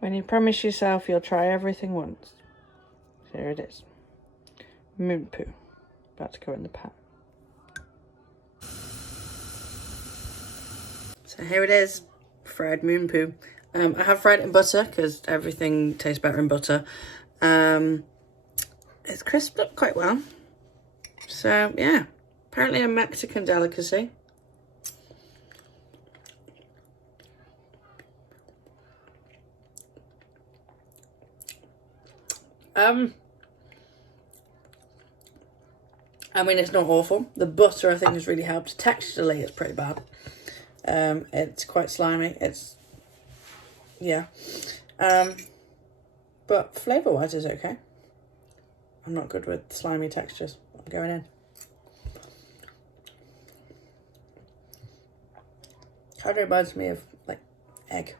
When you promise yourself you'll try everything once. Here it is. Moon poo. About to go in the pan. So here it is. Fried moon poo. I have fried it in butter because everything tastes better in butter. It's crisped up quite well. So yeah, apparently a Mexican delicacy. I mean, it's not awful. The butter, I think, has really helped. Texturally, it's pretty bad. It's quite slimy. It's, yeah. But flavour-wise, it's okay. I'm not good with slimy textures. I'm going in. Kind of reminds me of, like, egg.